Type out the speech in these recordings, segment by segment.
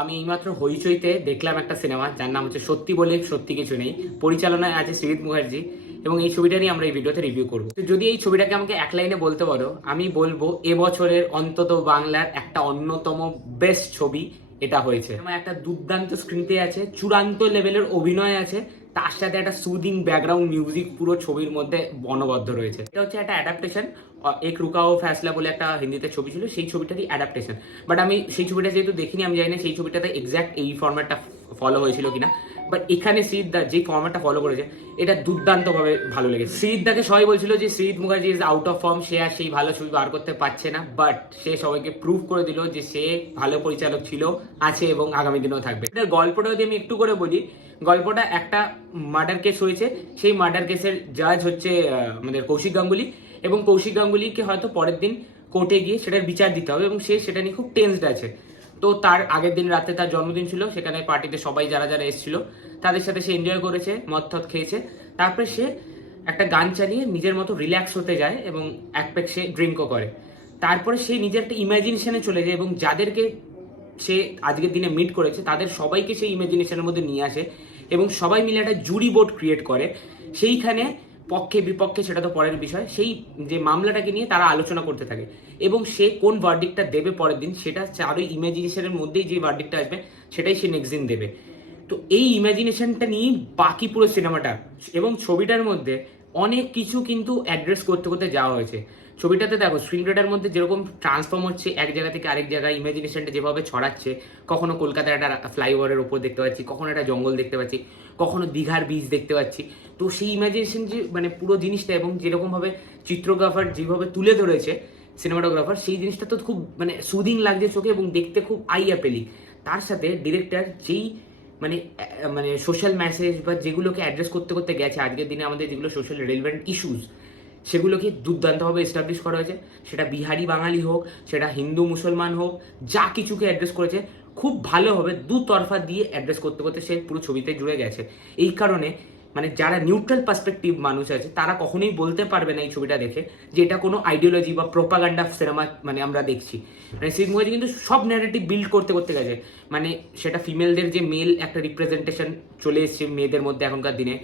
আমি এইমাত্র হইচইতে দেখলাম একটা সিনেমা যার নাম হচ্ছে সত্যি বলে সত্যি কিছু নেই। পরিচালনায় আছে শ্রীজিৎ মুখার্জি এবং এই ছবিটা নিয়ে আমরা এই ভিডিওতে রিভিউ করবো। তো যদি এই ছবিটাকে আমাকে এক লাইনে বলতে পারো, আমি বলবো এবছরের অন্তত বাংলার একটা অন্যতম বেস্ট ছবি এটা হয়েছে। আমার একটা দুর্দান্ত স্ক্রিনপ্লে আছে, চূড়ান্ত লেভেলের অভিনয় আছে, তার সাথে একটা সুদিং ব্যাকগ্রাউন্ড মিউজিক পুরো ছবির মধ্যে অনবদ্য রয়েছে। এটা হচ্ছে একটা অ্যাডাপ্টেশন। এক রুকা ও ফ্যাসলা বলে একটা হিন্দিতে ছবি ছিল, সেই ছবিটারই অ্যাডাপ্টেশন। বাট আমি সেই ছবিটা যেহেতু দেখিনি, আমি জানি না সেই ছবিটাতে এক্স্যাক্ট এই ফর্ম্যাটটা ফলো হয়েছিল কিনা। বাট এখানে শ্রীজিৎ যে ফর্ম্যাটটা ফলো করেছে এটা দুর্দান্তভাবে ভালো লেগেছে। শ্রীজিৎদাকে সবাই বলছিল যে Srijit Mukherjee is out of form, সে আর সেই ভালো ছবি বার করতে পারছে না। বাট সে সবাইকে প্রুভ করে দিল যে সে ভালো পরিচালক ছিল, আছে এবং আগামী দিনেও থাকবে। এটার গল্পটা যদি আমি একটু করে বলি, গল্পটা একটা মার্ডার কেস হয়েছে, সেই মার্ডার কেসের জাজ হচ্ছে আমাদের কৌশিক গাঙ্গুলি, এবং কৌশিক গাঙ্গুলিকে হয়তো পরের দিন কোর্টে গিয়ে সেটার বিচার দিতে হবে এবং সে সেটা নিয়ে খুব টেন্সড আছে। তো তার আগের দিন রাতে তার জন্মদিন ছিল, সেখানে পার্টিতে সবাই যারা যারা এসেছিল তাদের সাথে সে এনজয় করেছে, মদ থদ খেয়েছে। তারপরে সে একটা গান চালিয়ে নিজের মতো রিল্যাক্স হতে যায় এবং এক প্যাক সে ড্রিঙ্কও করে। তারপরে সে নিজের একটা ইমাজিনেশনে চলে যায় এবং যাদেরকে সে আজকের দিনে মিট করেছে তাদের সবাইকে সেই ইমাজিনেশনের মধ্যে নিয়ে আসে এবং সবাই মিলে একটা জুরি বোর্ড ক্রিয়েট করে। সেইখানে পক্ষে বিপক্ষে সেটা তো পরের বিষয়, সেই যে মামলাটাকে নিয়ে তারা আলোচনা করতে থাকে এবং সে কোন ভার্ডিক্টটা দেবে পরের দিন সেটা আরও ইমাজিনেশনের মধ্যেই যে ভার্ডিক্টটা আসবে সেটাই সে নেক্সট দিন দেবে। তো এই ইমাজিনেশনটা নিয়েই বাকি পুরো সিনেমাটা, এবং ছবিটার মধ্যে অনেক কিছু কিন্তু অ্যাড্রেস করতে করতে যাওয়া হয়েছে। ছবিটাতে দেখো স্ক্রিন প্লেটার মধ্যে যেরকম ট্রান্সফর্ম হচ্ছে এক জায়গা থেকে আরেক জায়গায়, ইমাজিনেশনটা যেভাবে ছড়াচ্ছে, কখনো কলকাতার একটা ফ্লাইওভারের উপর দেখতে পাচ্ছি, কখনো একটা জঙ্গল দেখতে পাচ্ছি, কখনো দীঘার বীচ দেখতে পাচ্ছি। তো সেই ইমাজিনেশন যে মানে পুরো জিনিসটা এবং যেরকমভাবে চিত্রগ্রাফার যেভাবে তুলে ধরেছে সিনেমাটোগ্রাফার, সেই জিনিসটা তো খুব মানে সুদিং লাগছে চোখে এবং দেখতে খুব আই অ্যাপেলিং। তার সাথে ডিরেক্টর যেই মানে মানে সোশ্যাল মেসেজ বা যেগুলোকে অ্যাড্রেস করতে করতে গেছে আজকের দিনে আমাদের যেগুলো সোশ্যাল রেলিভেন্ট ইস্যুস, সেগুলোকে দুর্দান্তভাবে এস্টাবলিশ করা হয়েছে। সেটা বিহারি বাঙালি হোক, সেটা হিন্দু মুসলমান হোক, যা কিছুকে অ্যাড্রেস করেছে খুব ভালোভাবে দুতরফা দিয়ে অ্যাড্রেস করতে করতে সে পুরো ছবিতে জুড়ে গেছে। এই কারণে মানে যারা নিউট্রাল পার্সপেক্টিভ মানুষ আছে তারা কখনোই বলতে পারবে না এই ছবিটা দেখে যে এটা কোনো আইডিওলজি বা প্রোপাগান্ডা সিনেমা মানে আমরা দেখছি। মানে শ্রীজিৎ মুখার্জি কিন্তু সব ন্যারেটিভ বিল্ড করতে করতে গেছে। মানে সেটা ফিমেলদের যে মেল একটা রিপ্রেজেন্টেশন চলে এসছে মেয়েদের মধ্যে এখনকার দিনে,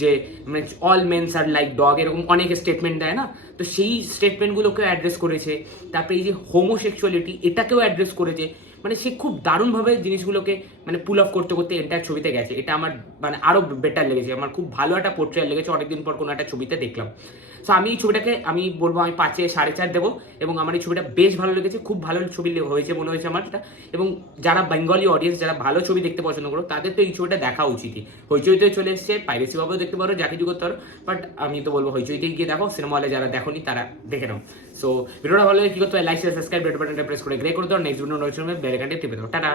যে মানে অল মেন্স আর লাইক ডগ, এরকম অনেক স্টেটমেন্ট দেয় না, তো সেই স্টেটমেন্টগুলোকেও অ্যাড্রেস করেছে। তারপরে এই যে হোমোসেক্সুয়ালিটি এটাকেও অ্যাড্রেস করেছে। মানে সে খুব দারুণভাবে জিনিসগুলোকে মানে পুল অফ করতে করতে এন্টায়ার ছবিতে গেছে। এটা আমার মানে আরও বেটার লেগেছে, আমার খুব ভালো একটা পোর্ট্রেয়াল লেগেছে, অনেকদিন পর কোনো একটা ছবিতে দেখলাম। সো আমি এই ছবিটাকে আমি বলবো আমি 5-4.5 দেবো এবং আমার এই ছবিটা বেশ ভালো লেগেছে, খুব ভালো ছবি হয়েছে মনে হয়েছে আমার এটা। এবং যারা বেঙ্গলি অডিয়েন্স, যারা ভালো ছবি দেখতে পছন্দ করো, তাদের তো এই ছবিটা দেখা উচিতই। হইচইতে চলে এসছে, পাইরেসি ভাবেও দেখতে পারো, যা কিছু করতে পারো, বাট আমি তো বলবো হইচইতে গিয়ে দেখো, সিনেমা হলে যারা দেখোনি তারা দেখে নাও। সো ভিডিওটা ভালো লাগে কি করতে হয়, লাইক শেয়ার সাবস্ক্রাইব বেল বাটনটা প্রেস করে গ্রে করে দাও, নেক্সট ভিডিও নোটিফিকেশন বেল আইকনটা টিপে দাও। টাটা।